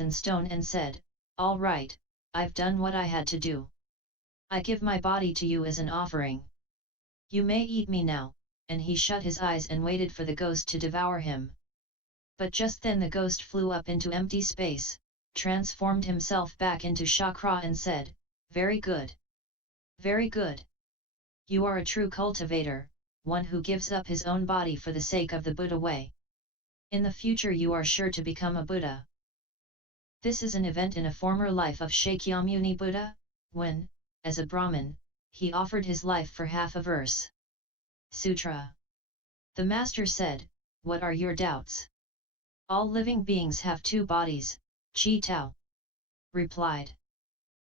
in stone and said, "All right, I've done what I had to do. I give my body to you as an offering. You may eat me now," and he shut his eyes and waited for the ghost to devour him. But just then the ghost flew up into empty space, transformed himself back into chakra and said, "Very good. Very good. You are a true cultivator, one who gives up his own body for the sake of the Buddha way. In the future you are sure to become a Buddha." This is an event in a former life of Shakyamuni Buddha, when, as a Brahmin, he offered his life for half a verse. Sutra. The Master said, "What are your doubts? All living beings have two bodies," Chi Tao replied.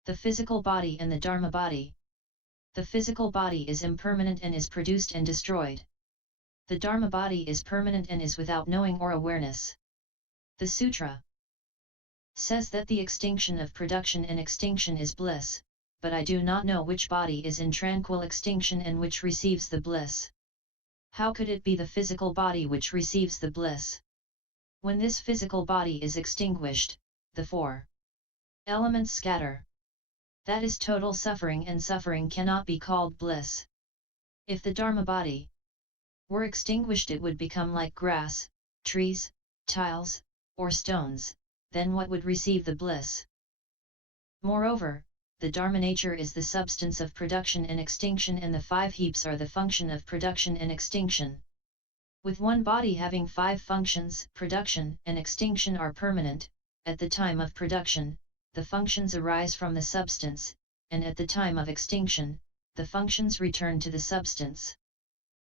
"The physical body and the Dharma-body. The physical body is impermanent and is produced and destroyed. The Dharma-body is permanent and is without knowing or awareness." The Sutra says that the extinction of production and extinction is bliss, but I do not know which body is in tranquil extinction and which receives the bliss. How could it be the physical body which receives the bliss? When this physical body is extinguished, the four elements scatter. That is total suffering, and suffering cannot be called bliss. If the Dharma-body were extinguished, it would become like grass, trees, tiles, or stones. Then what would receive the bliss? Moreover, the Dharma-nature is the substance of production and extinction, and the five heaps are the function of production and extinction. With one body having five functions, production and extinction are permanent. At the time of production, the functions arise from the substance, and at the time of extinction, the functions return to the substance.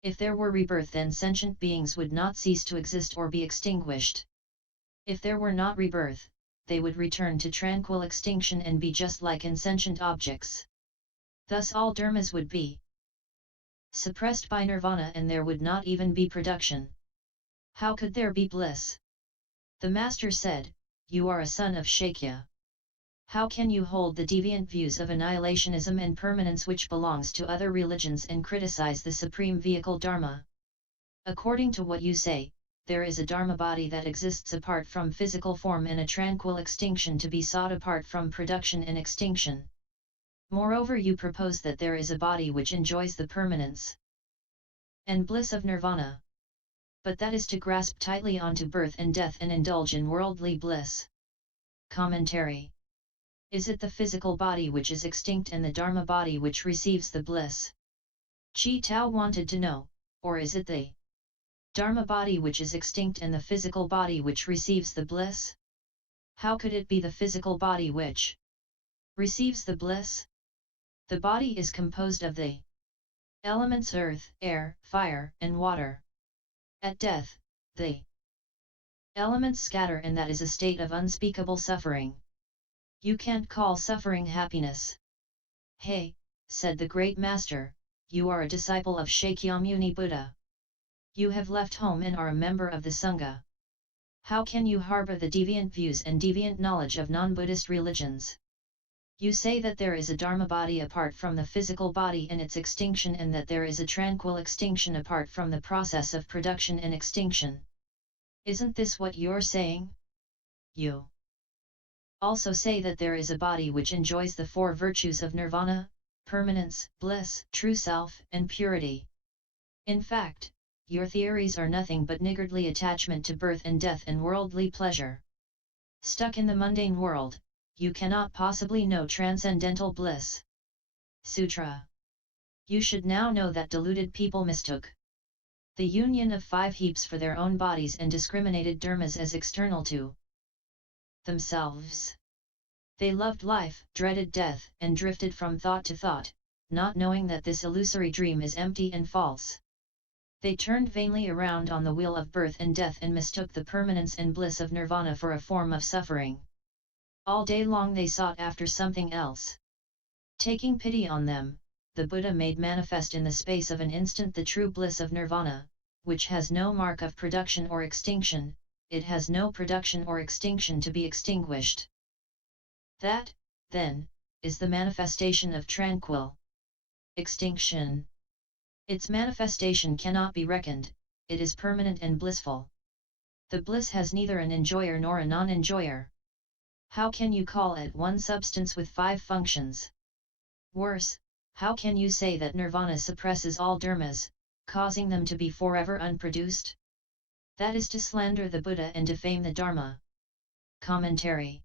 If there were rebirth, then sentient beings would not cease to exist or be extinguished. If there were not rebirth, they would return to tranquil extinction and be just like insentient objects. Thus all dharmas would be suppressed by Nirvana, and there would not even be production. How could there be bliss? The Master said, "You are a son of Shakya. How can you hold the deviant views of annihilationism and permanence which belongs to other religions and criticize the supreme vehicle Dharma? According to what you say, there is a Dharma-body that exists apart from physical form and a tranquil extinction to be sought apart from production and extinction. Moreover, you propose that there is a body which enjoys the permanence and bliss of Nirvana. But that is to grasp tightly onto birth and death and indulge in worldly bliss." Commentary. Is it the physical body which is extinct and the Dharma-body which receives the bliss? Chi Tao wanted to know, or is it the Dharma-body which is extinct and the physical body which receives the bliss? How could it be the physical body which receives the bliss? The body is composed of the elements earth, air, fire, and water. At death, the elements scatter, and that is a state of unspeakable suffering. You can't call suffering happiness. "Hey," said the great master, "you are a disciple of Shakyamuni Buddha. You have left home and are a member of the Sangha. How can you harbor the deviant views and deviant knowledge of non-Buddhist religions? You say that there is a Dharma-body apart from the physical body and its extinction, and that there is a tranquil extinction apart from the process of production and extinction. Isn't this what you're saying? You also say that there is a body which enjoys the four virtues of Nirvana, permanence, bliss, true self, and purity. In fact, your theories are nothing but niggardly attachment to birth and death and worldly pleasure. Stuck in the mundane world, you cannot possibly know transcendental bliss." Sutra. You should now know that deluded people mistook the union of five heaps for their own bodies and discriminated dharmas as external to themselves. They loved life, dreaded death, and drifted from thought to thought, not knowing that this illusory dream is empty and false. They turned vainly around on the wheel of birth and death and mistook the permanence and bliss of Nirvana for a form of suffering. All day long they sought after something else. Taking pity on them, the Buddha made manifest in the space of an instant the true bliss of Nirvana, which has no mark of production or extinction. It has no production or extinction to be extinguished. That, then, is the manifestation of tranquil extinction. Its manifestation cannot be reckoned, it is permanent and blissful. The bliss has neither an enjoyer nor a non-enjoyer. How can you call it one substance with 5 functions? Worse, how can you say that Nirvana suppresses all dharmas, causing them to be forever unproduced? That is to slander the Buddha and defame the Dharma. Commentary.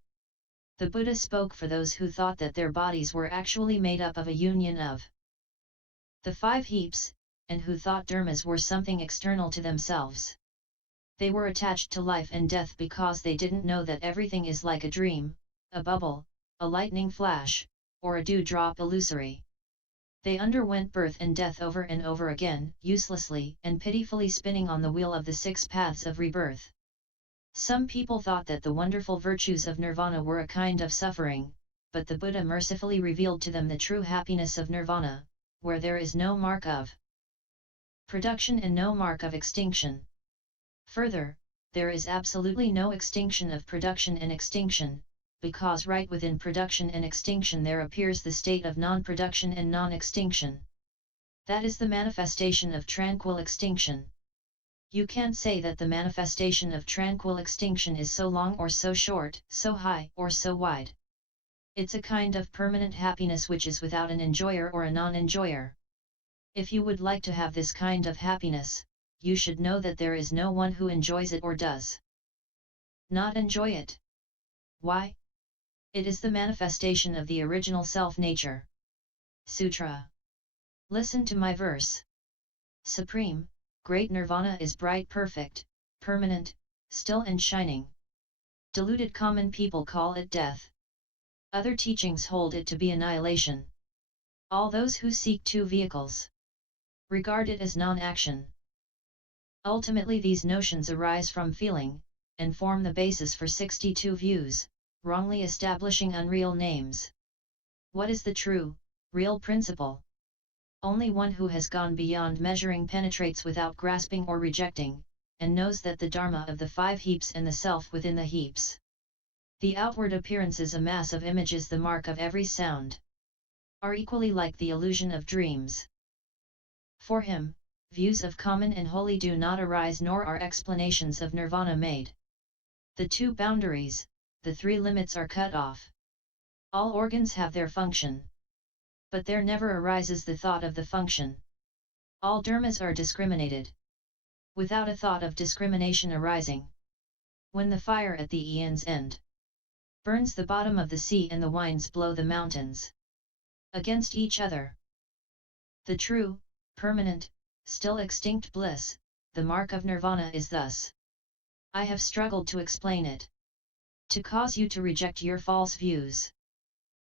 The Buddha spoke for those who thought that their bodies were actually made up of a union of the 5 heaps, and who thought dharmas were something external to themselves. They were attached to life and death because they didn't know that everything is like a dream, a bubble, a lightning flash, or a dewdrop illusory. They underwent birth and death over and over again, uselessly and pitifully spinning on the wheel of the 6 paths of rebirth. Some people thought that the wonderful virtues of Nirvana were a kind of suffering, but the Buddha mercifully revealed to them the true happiness of Nirvana, where there is no mark of production and no mark of extinction. Further, there is absolutely no extinction of production and extinction, because right within production and extinction there appears the state of non-production and non-extinction. That is the manifestation of tranquil extinction. You can't say that the manifestation of tranquil extinction is so long or so short, so high or so wide. It's a kind of permanent happiness which is without an enjoyer or a non-enjoyer. If you would like to have this kind of happiness, you should know that there is no one who enjoys it or does not enjoy it. Why? It is the manifestation of the original self-nature. Sutra. Listen to my verse. Supreme, great Nirvana is bright, perfect, permanent, still and shining. Deluded common people call it death. Other teachings hold it to be annihilation. All those who seek 2 vehicles regard it as non-action. Ultimately these notions arise from feeling, and form the basis for 62 views, wrongly establishing unreal names. What is the true, real principle? Only one who has gone beyond measuring penetrates without grasping or rejecting, and knows that the Dharma of the 5 heaps and the self within the heaps. The outward appearance is a mass of images, the mark of every sound, are equally like the illusion of dreams. For him, views of common and holy do not arise, nor are explanations of Nirvana made. The 2 boundaries, the 3 limits are cut off. All organs have their function. But there never arises the thought of the function. All dharmas are discriminated, without a thought of discrimination arising. When the fire at the aeon's end burns the bottom of the sea and the winds blow the mountains against each other, the true, permanent, still extinct bliss, the mark of Nirvana, is thus. I have struggled to explain it, to cause you to reject your false views.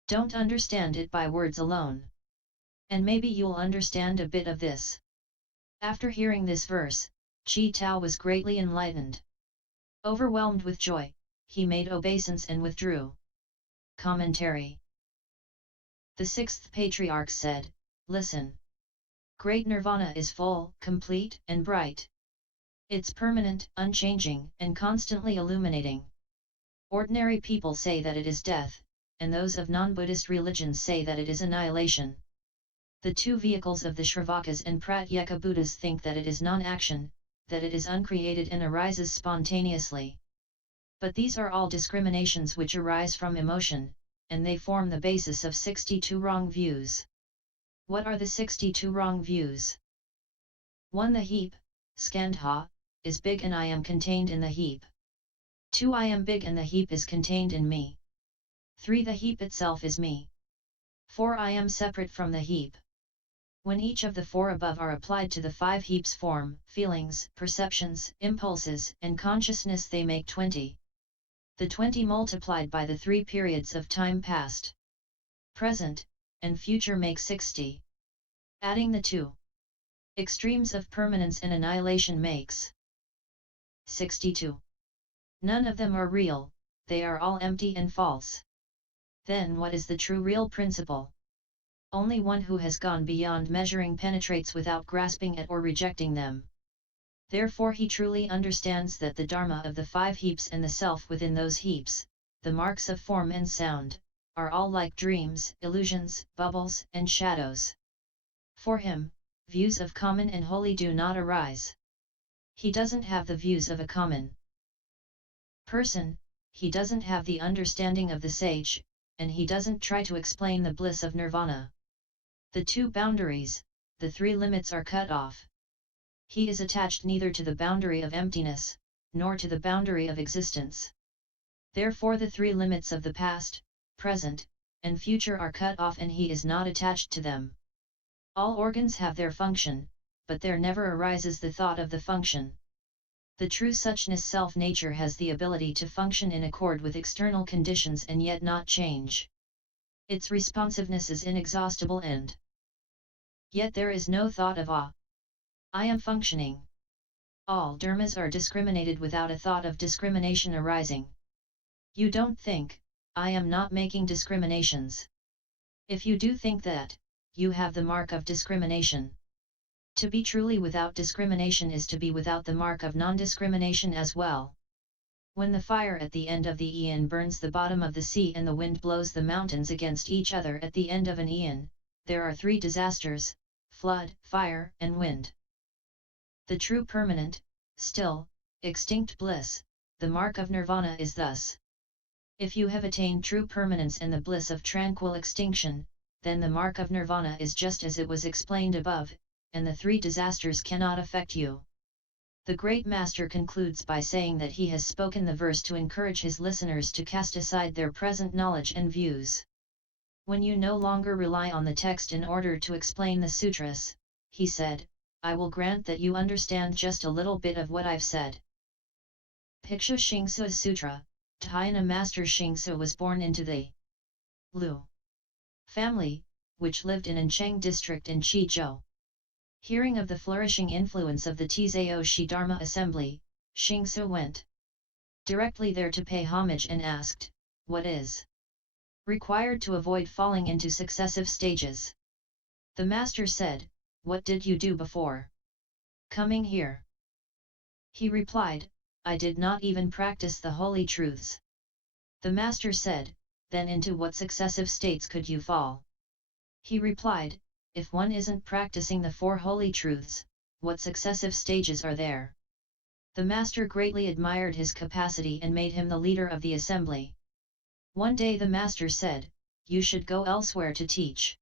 Don't understand it by words alone. And maybe you'll understand a bit of this. After hearing this verse, Chi Tao was greatly enlightened. Overwhelmed with joy, he made obeisance and withdrew. Commentary. The 6th Patriarch said, Listen. Great Nirvana is full, complete, and bright. It's permanent, unchanging, and constantly illuminating. Ordinary people say that it is death, and those of non-Buddhist religions say that it is annihilation. The 2 vehicles of the Shravakas and Pratyeka Buddhas think that it is non-action, that it is uncreated and arises spontaneously. But these are all discriminations which arise from emotion, and they form the basis of 62 wrong views. What are the 62 wrong views? 1. The heap, skandha, is big and I am contained in the heap. 2. I am big and the heap is contained in me. 3. The heap itself is me. 4. I am separate from the heap. When each of the 4 above are applied to the 5 heaps form, feelings, perceptions, impulses, and consciousness, they make 20. The 20 multiplied by the 3 periods of time past, present, and future make 60. Adding the 2 extremes of permanence and annihilation makes 62. None of them are real, they are all empty and false. Then what is the true real principle? Only one who has gone beyond measuring penetrates without grasping at or rejecting them. Therefore he truly understands that the Dharma of the 5 heaps and the self within those heaps, the marks of form and sound, are all like dreams, illusions, bubbles, and shadows. For him, views of common and holy do not arise. He doesn't have the views of a common person, he doesn't have the understanding of the sage, and he doesn't try to explain the bliss of Nirvana. The two boundaries, the three limits are cut off. He is attached neither to the boundary of emptiness, nor to the boundary of existence. Therefore the three limits of the past, present, and future are cut off and he is not attached to them. All organs have their function, but there never arises the thought of the function. The true suchness self-nature has the ability to function in accord with external conditions and yet not change. Its responsiveness is inexhaustible and yet there is no thought of I am functioning. All dharmas are discriminated without a thought of discrimination arising. You don't think, I am not making discriminations. If you do think that, you have the mark of discrimination. To be truly without discrimination is to be without the mark of non-discrimination as well. When the fire at the end of the eon burns the bottom of the sea and the wind blows the mountains against each other at the end of an eon, there are three disasters: flood, fire, and wind. The true permanent, still, extinct bliss, the mark of Nirvana is thus. If you have attained true permanence and the bliss of tranquil extinction, then the mark of Nirvana is just as it was explained above, and the three disasters cannot affect you. The great master concludes by saying that he has spoken the verse to encourage his listeners to cast aside their present knowledge and views. When you no longer rely on the text in order to explain the sutras, he said, I will grant that you understand just a little bit of what I've said. Piksha Shingsa Sutra. Dhyana master Shingsa was born into the Lu family, which lived in Ancheng district in Qizhou. Hearing of the flourishing influence of the Tzaoshi Dharma assembly, Shingsa went directly there to pay homage and asked, what is required to avoid falling into successive stages? The master said, what did you do before coming here? He replied, I did not even practice the holy truths. The master said, then into what successive states could you fall? He replied, if one isn't practicing the four holy truths, what successive stages are there? The master greatly admired his capacity and made him the leader of the assembly. One day the master said, you should go elsewhere to teach.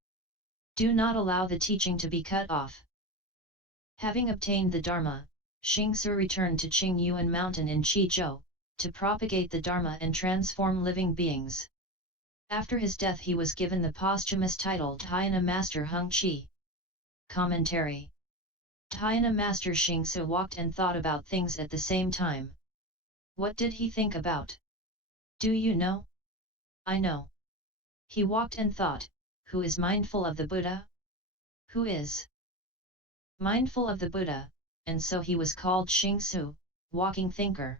Do not allow the teaching to be cut off. Having obtained the Dharma, Shingsa returned to Qingyuan Mountain in Qizhou, to propagate the Dharma and transform living beings. After his death he was given the posthumous title Dhyana Master Hung Chi. Commentary. Dhyana Master Shingsa walked and thought about things at the same time. What did he think about? Do you know? I know. He walked and thought, who is mindful of the Buddha? Who is mindful of the Buddha? And so he was called Shingsu, walking thinker.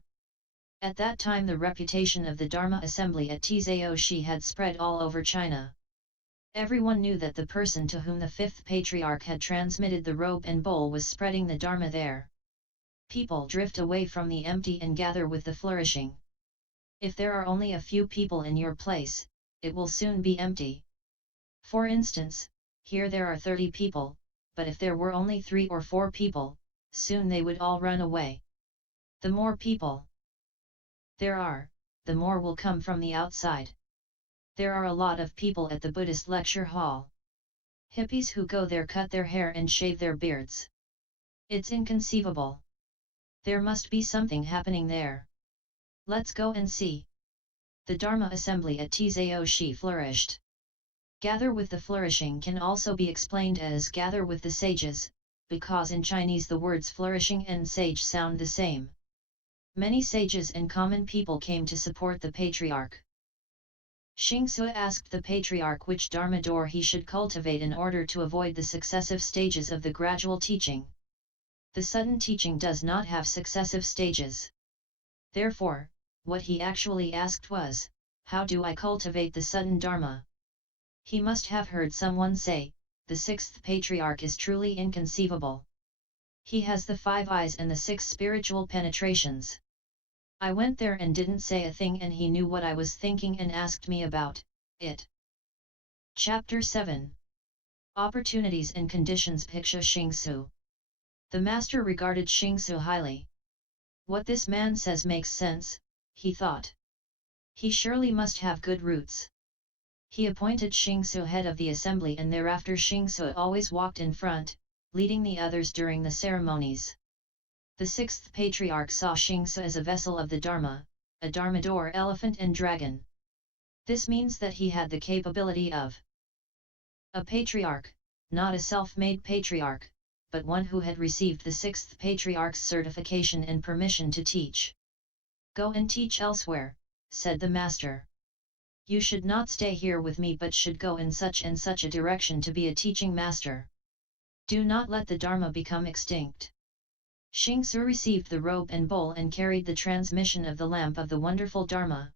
At that time the reputation of the Dharma assembly at Tzaoshi had spread all over China. Everyone knew that the person to whom the fifth patriarch had transmitted the robe and bowl was spreading the Dharma there. People drift away from the empty and gather with the flourishing. If there are only a few people in your place, it will soon be empty. For instance, here there are 30 people, but if there were only 3 or 4 people, soon they would all run away. The more people there are, the more will come from the outside. There are a lot of people at the Buddhist lecture hall. Hippies who go there cut their hair and shave their beards. It's inconceivable. There must be something happening there. Let's go and see. The Dharma assembly at Tzaoshi flourished. Gather with the flourishing can also be explained as gather with the sages, because in Chinese the words flourishing and sage sound the same. Many sages and common people came to support the patriarch. Shingsu asked the patriarch which Dharma door he should cultivate in order to avoid the successive stages of the gradual teaching. The sudden teaching does not have successive stages. Therefore, what he actually asked was, how do I cultivate the sudden Dharma? He must have heard someone say, the sixth patriarch is truly inconceivable. He has the 5 eyes and the 6 spiritual penetrations. I went there and didn't say a thing and he knew what I was thinking and asked me about it. Chapter 7. Opportunities and Conditions. Piksha Shingsu. The master regarded Shingsu highly. What this man says makes sense, he thought. He surely must have good roots. He appointed Xingsu head of the assembly, and thereafter Xingsu always walked in front, leading the others during the ceremonies. The sixth patriarch saw Xingsu as a vessel of the Dharma, a Dharma door elephant and dragon. This means that he had the capability of a patriarch, not a self-made patriarch, but one who had received the sixth patriarch's certification and permission to teach. Go and teach elsewhere, said the master. You should not stay here with me but should go in such and such a direction to be a teaching master. Do not let the Dharma become extinct. Xingsu received the robe and bowl and carried the transmission of the lamp of the wonderful Dharma,